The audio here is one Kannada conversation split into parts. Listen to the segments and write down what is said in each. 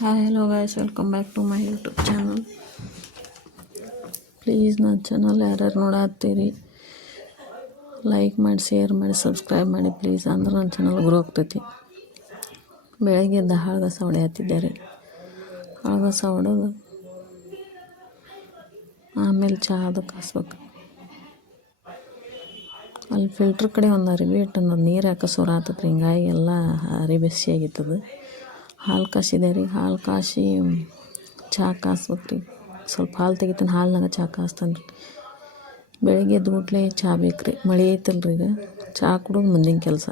Hi hello guys, welcome back to my YouTube channel. Please ನನ್ನ ಚಾನಲ್ ಯಾರ್ಯಾರು ನೋಡತ್ತೀರಿ ಲೈಕ್ ಮಾಡಿ, ಶೇರ್ ಮಾಡಿ, ಸಬ್ಸ್ಕ್ರೈಬ್ ಮಾಡಿ ಪ್ಲೀಸ್. ಅಂದ್ರೆ ನನ್ನ ಚಾನಲ್ ಗ್ರೋ ಆಗ್ತೈತಿ. ಬೆಳಗ್ಗೆ ಎದ್ದು ಹಾಳ್ಗಸ ಹೊಡೆಯತ್ತಿದ್ದಾರೆ. ಹಾಳ್ಗಸ ಹೊಡೆದು ಆಮೇಲೆ ಚಹಾ ಅದು ಕಾಸ್ಬೇಕು. ಅಲ್ಲಿ ಫಿಲ್ಟ್ರ್ ಕಡೆ ಒಂದು ಅರಿವಿ ಇಟ್ಟು ನೀರು ಯಾಕೆ ಸೊರ ಆತತ್ರಿ, ಹಿಂಗಾಗಿ ಎಲ್ಲ ಅರಿವಿ ಬಿಸಿ ಆಗಿತ್ತದು. ಹಾಲು ಕಾಸಿದೆ ರೀ, ಹಾಲು ಕಾಸಿ ಚಹಾ ಕಾಸ್ಬೇಕು ರೀ. ಸ್ವಲ್ಪ ಹಾಲು ತೆಗಿತಾನೆ, ಹಾಲ್ನಾಗ ಚಹಾ ಕಾಸ್ತಾನೆ ರೀ. ಬೆಳಗ್ಗೆ ಎದ್ದು ಗುಟ್ಲೆ ಚಹಾ ಬೇಕು ರೀ. ಮಳೆ ಐತಲ್ಲ ರೀ, ಈಗ ಚಹಾ ಕುಡಿದು ಮುಂದಿನ ಕೆಲಸ.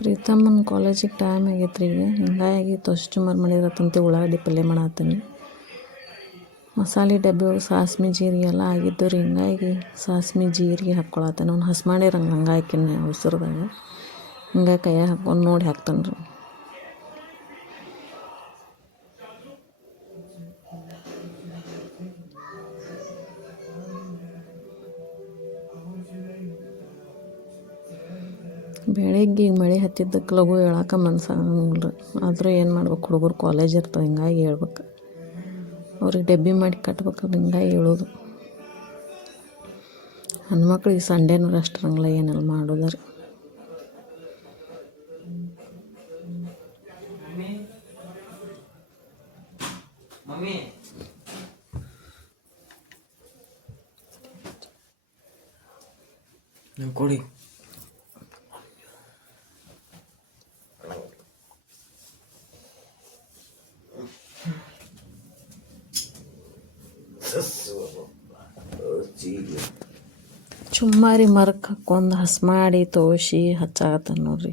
ಪ್ರೀತಮ್ಮನ ಕಾಲೇಜಿಗೆ ಟೈಮ್ ಆಗೈತೆ ರೀ. ಈಗ ಹಿಂಗಾಗಿ ತೊಷ್ಟು ಮಾಡಿರತ್ತಂತೆ ಉಳ್ಳಾಗಡ್ಡಿ ಪಲ್ಯ ಮಾಡತ್ತೀನಿ. ಮಸಾಲೆ ಡಬ್ಬಿ ಒಳಗೆ ಸಾಸ್ಮೆ ಜೀರಿಗೆ ಎಲ್ಲ ಆಗಿದ್ದು ರೀ. ಹಿಂಗಾಗಿ ಸಾಸ್ಮೆ ಜೀರಿಗೆ ಹಾಕ್ಕೊಳತ್ತಾನೆ. ಅವ್ನು ಹಸ್ ಮಾಡಿರಂಗೆ ಹಂಗೆ ಹಾಕಿನ ಅವಸರದಾಗ ಹಿಂಗಾಗಿ ಕೈಯಾಗ ಹಾಕ್ಕೊಂಡು ನೋಡಿ ಹಾಕ್ತಾನೆ ರೀ. ಬೆಳಗ್ಗೆ ಈಗ ಮಳೆ ಹತ್ತಿದ್ದಕ್ಕೆ ಲಘು ಹೇಳಕ್ಕೆ ಮನ್ಸಾಗಂಗಿಲ್ಲ ರೀ. ಆದರೂ ಏನು ಮಾಡ್ಬೇಕು, ಹುಡುಗರು ಕಾಲೇಜ್ ಇರ್ತವೆ, ಹಿಂಗಾಗಿ ಹೇಳ್ಬೇಕು. ಅವ್ರಿಗೆ ಡಬ್ಬಿ ಮಾಡಿ ಕಟ್ಬೇಕಲ್ಲ, ಹಿಂಗಾಗಿ ಹೇಳೋದು. ಹೆಣ್ಮಕ್ಳಿಗೆ ಸಂಡೇನೂ ರೆಸ್ಟ್ ಇರಂಗಿಲ್ಲ, ಏನೆಲ್ಲ ಮಾಡೋದು ರೀ. ಕೊಡಿ ಚುಮ್ಮಾರಿ ಮರಕ್ಕೆ ಹಾಕ್ಕೊಂಡು ಹಸ್ ಮಾಡಿ ತೋಸಿ ಹಚ್ಚಾಕತ್ತಾನ ನೋಡ್ರಿ.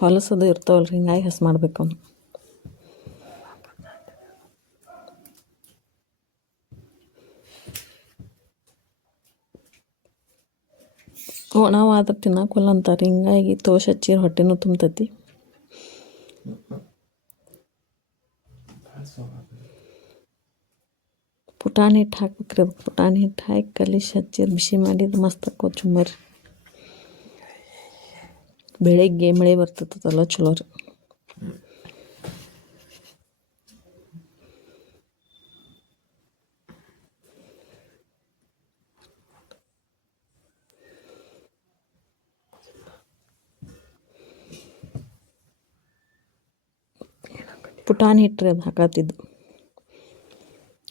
ಹೊಲಸದು ಇರ್ತಾವಲ್ರಿ, ಹಿಂಗಾಗಿ ಹಸ್ ಮಾಡ್ಬೇಕು ಅವ್ನು. ಒಣವಾದ್ರೆ ತಿನ್ನೋಕಲ್ಲ ಅಂತಾರೆ, ಹಿಂಗಾಗಿ ತೋಸಿ ಹಚ್ಚಿರ ಹೊಟ್ಟೆನೂ ತುಂಬ್ತೈತಿ. ಪುಟಾಣಿ ಹಿಟ್ಟು ಹಾಕ್ಬೇಕ್ರಿ. ಅದಕ್ಕೆ ಪುಟಾಣಿ ಹಿಟ್ಟು ಹಾಕಿ ಕಲಿಸಿ ಹಚ್ಚಿರ ಬಿಸಿ ಮಾಡಿದ್ರೆ ಮಸ್ತ್ ಹಾಕೋ ಚುಮ್ಮರಿ. ಬೆಳಗ್ಗೆ ಮಳೆ ಬರ್ತೈತಲ್ಲ, ಚಲೋ ರೀ. ಪುಟಾಣಿ ಹಿಟ್ಟು ರೀ ಅದು ಹಾಕತ್ತಿದ್ದು.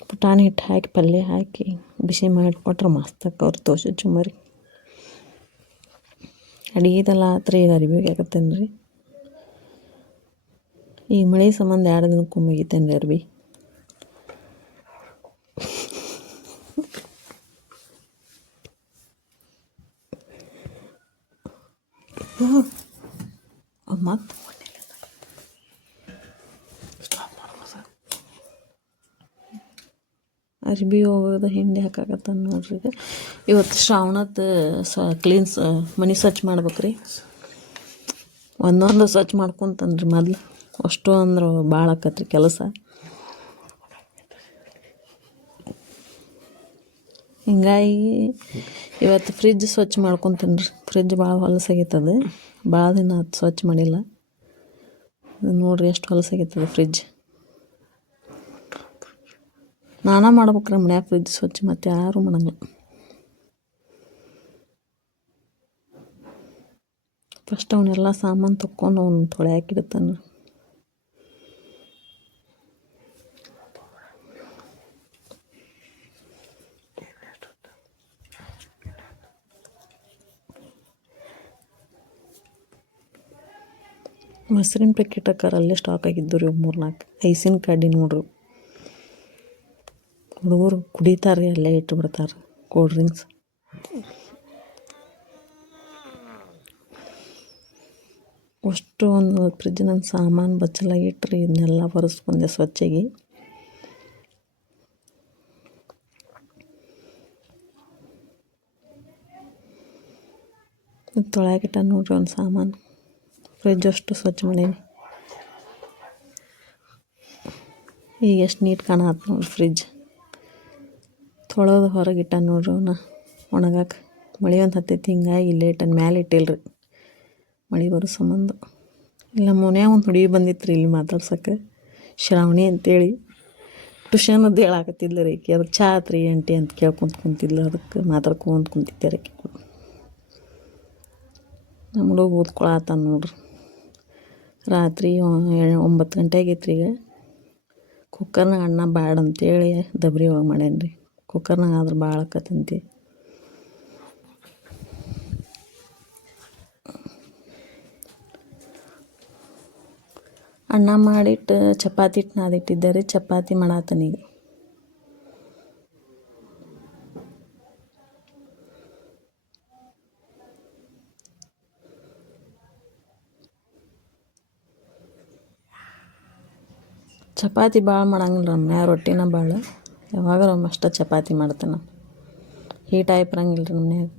ಪುಟಾಣಿ ಹಿಟ್ಟು ಹಾಕಿ ಪಲ್ಯ ಹಾಕಿ ಬಿಸಿ ಮಾಡಿಕೊಟ್ರೆ ಮಸ್ತ್ ಹಾಕವ್ರಿ ದೋಸೆ ಚುಮ್ಮರಿ. ಅಡುಗೆದೆಲ್ಲ ಆತ್ರಿ, ಈಗ ಅರಿವಿಗೆ ಆಗತ್ತೇನೆ ರೀ. ಈ ಮಳೆ ಸಂಬಂಧ 2 ದಿನಕ್ಕೊಮ್ಮೆ ಮುಗಿತೇನೆ ರೀ ಅರ್ಬಿ. ಮತ್ತು ಅರ್ಬಿ ಹೋಗೋದು ಹಿಂಡಿ ಹಾಕಾಕತ್ತಾನ ನೋಡ್ರಿ. ಇವತ್ತು ಶ್ರಾವಣದ ಮನೆ ಸ್ವಚ್ಛ ಮಾಡ್ಬೇಕು ರೀ. ಒಂದೊಂದು ಸ್ವಚ್ಛ ಮಾಡ್ಕೊತನ್ರಿ. ಮೊದ್ಲು ಅಷ್ಟು ಅಂದ್ರೆ ಭಾಳ ಆಕತ್ರಿ ಕೆಲಸ. ಹಿಂಗಾಗಿ ಇವತ್ತು ಫ್ರಿಜ್ ಸ್ವಚ್ಛ ಮಾಡ್ಕೊತೀನಿ ರೀ. ಫ್ರಿಜ್ ಭಾಳ ಹೊಲಸಾಗೈತದು, ಭಾಳ ದಿನ ಅದು ಸ್ವಚ್ಛ ಮಾಡಿಲ್ಲ. ನೋಡಿರಿ ಎಷ್ಟು ಹೊಲಸಾಗೈತದು ಫ್ರಿಜ್. ನಾನೇ ಮಾಡ್ಬೇಕ್ರಿ ಮನ್ಯಾಗ ಫ್ರಿಜ್ ಸ್ವಚ್ಛ, ಮತ್ತು ಯಾರೂ ಮಾಡಂಗಿಲ್ಲ. ಫಸ್ಟ್ ಅವನ್ನೆಲ್ಲ ಸಾಮಾನು ತೊಗೊಂಡು ಅವ್ನು ತೊಳ್ಯಾಕಿಡ್ತಾನೆ. ಮೊಸರಿನ ಪ್ಯಾಕೆಟ್ ಹಾಕಾರ ಅಲ್ಲೇ ಸ್ಟಾಕ್ ಆಗಿದ್ದು ರೀ 3-4. ಐಸಿನ ಕಡ್ಡಿ ನೋಡ್ರಿ, ಹುಡುಗರು ಕುಡಿತಾರೆ, ಅಲ್ಲೇ ಇಟ್ಟು ಬಿಡ್ತಾರೆ ಕೂಲ್ ಡ್ರಿಂಕ್ಸ್. ಅಷ್ಟು ಒಂದು ಫ್ರಿಜ್ಜಿನ ಸಾಮಾನು ಬಚ್ಚಲಾಗಿಟ್ರಿ. ಇದನ್ನೆಲ್ಲ ಒರೆಸ್ಕೊಂಡೆ ಸ್ವಚ್ಛಾಗಿ. ತೊಳ್ಯಾಕಿಟ್ಟ ನೋಡ್ರಿ ಒಂದು ಸಾಮಾನು. ಫ್ರಿಜ್ ಅಷ್ಟು ಸ್ವಚ್ಛ ಮಾಡೀನಿ. ಈಗ ಎಷ್ಟು ನೀಟ್ ಕಾಣತ್ತೆ ನೋಡ್ರಿ ಫ್ರಿಜ್. ತೊಳೆದು ಹೊರಗಿಟ್ಟ ನೋಡ್ರಿ ಅವನ್ನ ಒಣಗಾಕ. ಮಳೆ ಒಂದು ಹತ್ತೈತಿ, ಹಿಂಗಾಗಿ ಲೇಟನ್ ಮ್ಯಾಲೆ ಇಟ್ಟಿಲ್ರಿ ಮಳೆ ಬರೋ ಸಂಬಂಧ. ಇಲ್ಲ ಮನ್ಯಾಗ ಒಂದು ಹುಡುಗಿ ಬಂದಿತ್ತು ರೀ ಇಲ್ಲಿ ಮಾತಾಡ್ಸೋಕೆ, ಶ್ರಾವಣಿ ಅಂತೇಳಿ. ಟ್ಯೂಷನದ್ದು ಹೇಳಾಕತ್ತಿದ್ಲು ರೀ ಆಕೆ. ಅದಕ್ಕೆ ಚಾ ಆತ್ರಿ ಆಂಟಿ ಅಂತ ಕೇಳ್ಕೊಂತ ಕುಂತಿದ್ಲು. ಅದಕ್ಕೆ ಮಾತಾಡ್ಕೊಂತ ಕುಂತಿದ್ದೆ ರೀ ಆಕೆ ಕೂಡ. ನಮ್ಮ ಹುಡುಗ ಓದ್ಕೊಳತ್ತಾನ ನೋಡ್ರಿ. ರಾತ್ರಿ 9 ಗಂಟೆ ಆಗೈತ್ರಿ. ಈಗ ಕುಕ್ಕರ್ನಾಗ ಅನ್ನ ಬ್ಯಾಡ ಅಂತೇಳಿ ದಬ್ರಿ ಒಳಗೆ ಮಾಡ್ಯಾನ ರೀ. ಕುಕ್ಕರ್ನಾಗ ಆದ್ರೆ ಭಾಳ ಆಕತ್ತಂತಿ. ಅನ್ನ ಮಾಡಿಟ್ಟು ಚಪಾತಿ ಹಿಟ್ಟು ನಾದಿಟ್ಟಿದ್ದೆ ರೀ. ಚಪಾತಿ ಮಾಡಾತನೀಗ. ಚಪಾತಿ ಭಾಳ ಮಾಡಂಗಿಲ್ಲ ರಮ್ಯ, ರೊಟ್ಟಿನ ಭಾಳ. ಯಾವಾಗಾರ ಅಷ್ಟೇ ಚಪಾತಿ ಮಾಡ್ತಾನೆ. ಹೀಟ್ ಆಗಿ ಬರಂಗಿಲ್ಲ ರೀ ಮನ್ಯಾಗ.